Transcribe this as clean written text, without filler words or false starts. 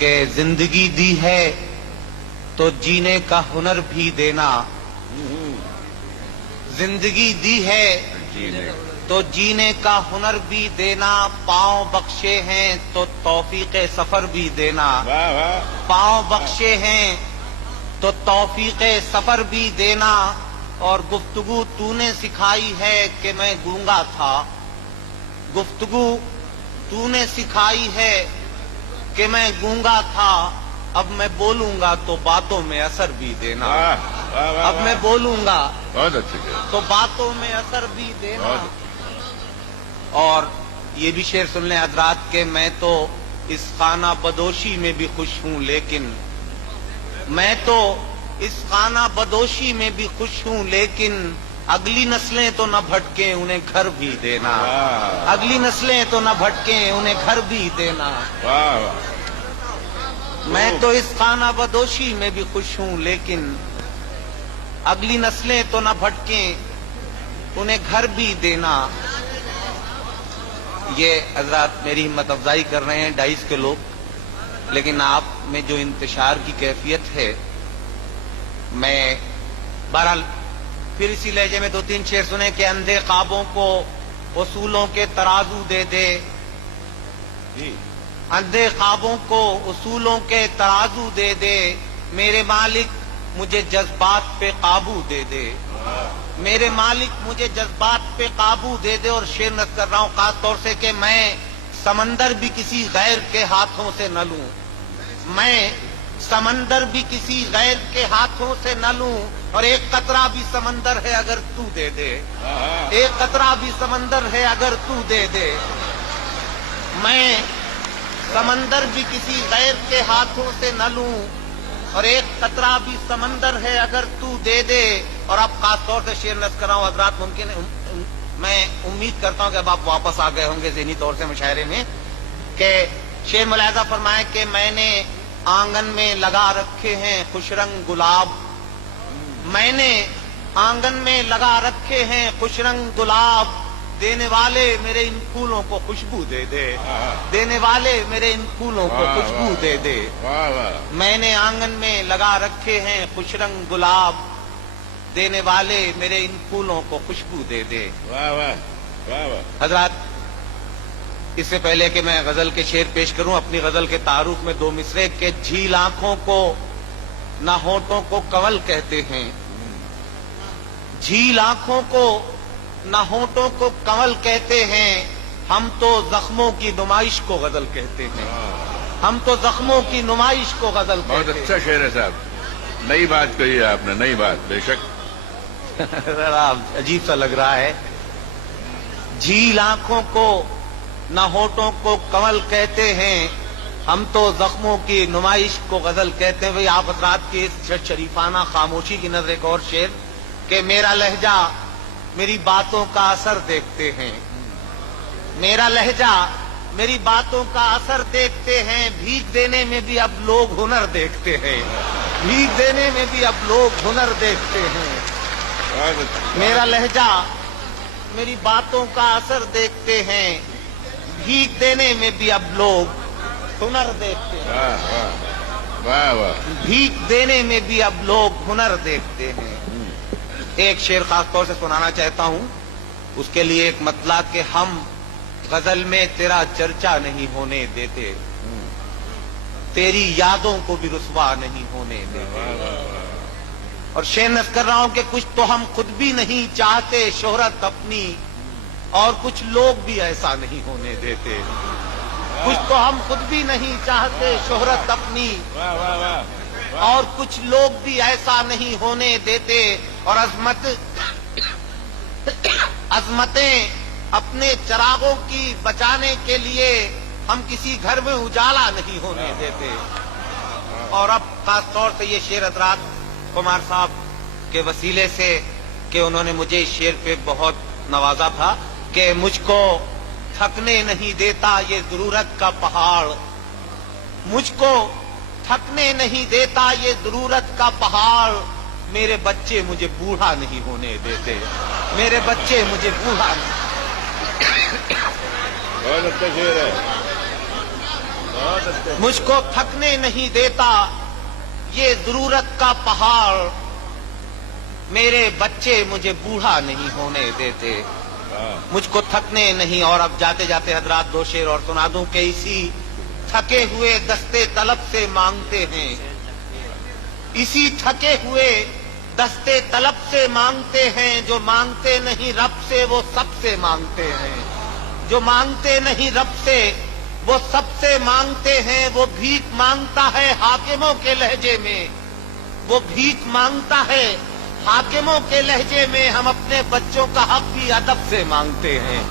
کہ زندگی دی ہے تو جینے کا ہنر بھی دینا، زندگی دی ہے تو جینے کا ہنر بھی دینا، پاؤں بخشے ہیں تو توفیق سفر بھی دینا، پاؤں بخشے ہیں تو توفیق سفر بھی دینا، اور گفتگو تو نے سکھائی ہے کہ میں گونگا تھا، گفتگو تو نے سکھائی ہے کہ میں گونگا تھا، اب میں بولوں گا تو باتوں میں اثر بھی دینا، اب میں بولوں گا بہت اچھی تو باتوں میں اثر بھی دینا۔ اور یہ بھی شعر سن لیں حضرات کہ میں تو اس خانہ بدوشی میں بھی خوش ہوں، لیکن میں تو اس خانہ بدوشی میں بھی خوش ہوں، لیکن اگلی نسلیں تو نہ بھٹکیں انہیں گھر بھی دینا، اگلی نسلیں تو نہ بھٹکیں انہیں گھر بھی دینا۔ میں تو اس خانہ بدوشی میں بھی خوش ہوں، لیکن اگلی نسلیں تو نہ بھٹکیں انہیں گھر بھی دینا۔ یہ حضرات میری ہمت افزائی کر رہے ہیں ڈائس کے لوگ، لیکن آپ میں جو انتشار کی کیفیت ہے، میں بہرحال پھر اسی لہجے میں دو تین شعر سنے کہ اندھے خوابوں کو اصولوں کے ترازو دے دے، اندھے خوابوں کو اصولوں کے ترازو دے دے، میرے مالک مجھے جذبات پہ قابو دے دے، میرے مالک مجھے جذبات پہ قابو دے دے۔ اور شعر نقل کر رہا ہوں خاص طور سے کہ میں سمندر بھی کسی غیر کے ہاتھوں سے نہ لوں، میں سمندر بھی کسی غیر کے ہاتھوں سے نہ لوں، اور ایک قطرہ بھی سمندر ہے اگر تو دے دے، ایک قطرہ بھی سمندر ہے اگر تو دے دے، میں سمندر بھی کسی غیر کے ہاتھوں سے نہ لوں، اور ایک قطرہ بھی سمندر ہے اگر تو دے دے۔ اور اب خاص طور سے شعر نقل کر رہا ہوں حضرات، ممکن ہے میں امید کرتا ہوں کہ اب آپ واپس آ گئے ہوں گے ذہنی طور سے مشاعرے میں، کہ شعر ملاحظہ فرمائے کہ میں نے آنگن میں لگا رکھے ہیں خوش رنگ گلاب، میں نے آنگن میں لگا رکھے ہیں خوش رنگ گلاب، دینے والے میرے ان پھولوں کو خوشبو دے دے، دینے والے میرے ان پھولوں کو خوشبو دے دے، میں نے آنگن میں لگا رکھے ہیں خوش رنگ گلاب، دینے والے میرے ان پھولوں کو خوشبو دے دے۔ حضرات اس سے پہلے کہ میں غزل کے شعر پیش کروں، اپنی غزل کے تعارف میں دو مصرے کہ جھیل آنکھوں کو نہ ہونٹوں کو کنول کہتے ہیں، جھیل آنکھوں کو نہ ہونٹوں کو کنول کہتے ہیں، ہم تو زخموں کی نمائش کو غزل کہتے ہیں، ہم تو زخموں کی نمائش کو غزل کہتے ہیں۔ بہت اچھا شعر ہے صاحب، نئی بات کہی ہے آپ نے، نئی بات بے شک۔ عجیب سا لگ رہا ہے، جھیل آنکھوں کو نہ ہونٹوں کو کنول کہتے ہیں، ہم تو زخموں کی نمائش کو غزل کہتے ہیں۔ بھئی آپ حضرات کی اس شریفانہ خاموشی کی نظر ایک اور شعر کہ میرا لہجہ میری باتوں کا اثر دیکھتے ہیں، میرا لہجہ میری باتوں کا اثر دیکھتے ہیں، بھیگ دینے میں بھی اب لوگ ہنر دیکھتے ہیں، بھیگ دینے میں بھی اب لوگ ہنر دیکھتے ہیں، میرا لہجہ میری باتوں کا اثر دیکھتے ہیں، بھیگ دینے میں بھی اب لوگ ہنر دیکھتے ہیں، بھیگ دینے میں بھی اب لوگ ہنر دیکھتے ہیں۔ ایک شعر خاص طور سے سنانا چاہتا ہوں، اس کے لیے ایک مطلع کہ ہم غزل میں تیرا چرچا نہیں ہونے دیتے، تیری یادوں کو بھی رسوا نہیں ہونے دیتے۔ اور شعر نقل کر رہا ہوں کہ کچھ تو ہم خود بھی نہیں چاہتے شہرت اپنی، اور کچھ لوگ بھی ایسا نہیں ہونے دیتے، کچھ تو ہم خود بھی نہیں چاہتے شہرت اپنی، اور کچھ لوگ بھی ایسا نہیں ہونے دیتے، اور عظمتیں اپنے چراغوں کی بچانے کے لیے ہم کسی گھر میں اجالا نہیں ہونے دیتے۔ اور اب خاص طور سے یہ شعر حضرات کمار صاحب کے وسیلے سے کہ انہوں نے مجھے اس شعر پہ بہت نوازا تھا کہ مجھ کو تھکنے نہیں دیتا یہ ضرورت کا پہاڑ، مجھ کو تھکنے نہیں دیتا یہ ضرورت کا پہاڑ، میرے بچے مجھے بوڑھا نہیں ہونے دیتے، میرے بچے مجھے بوڑھا نہیں۔ بہت اچھا شعر ہے، مجھ کو تھکنے نہیں دیتا یہ ضرورت کا پہاڑ، میرے بچے مجھے بوڑھا نہیں ہونے دیتے، مجھ کو تھکنے نہیں۔ اور اب جاتے جاتے حضرات دو شعر اور سنا دوں کہ اسی تھکے ہوئے دستے طلب سے مانگتے ہیں، اسی تھکے ہوئے دستے طلب سے مانگتے ہیں، جو مانگتے نہیں رب سے وہ سب سے مانگتے ہیں، جو مانگتے نہیں رب سے وہ سب سے مانگتے ہیں۔ وہ بھیک مانگتا ہے حاکموں کے لہجے میں، وہ بھیک مانگتا ہے حاکموں کے لہجے میں، ہم اپنے بچوں کا حق بھی ادب سے مانگتے ہیں۔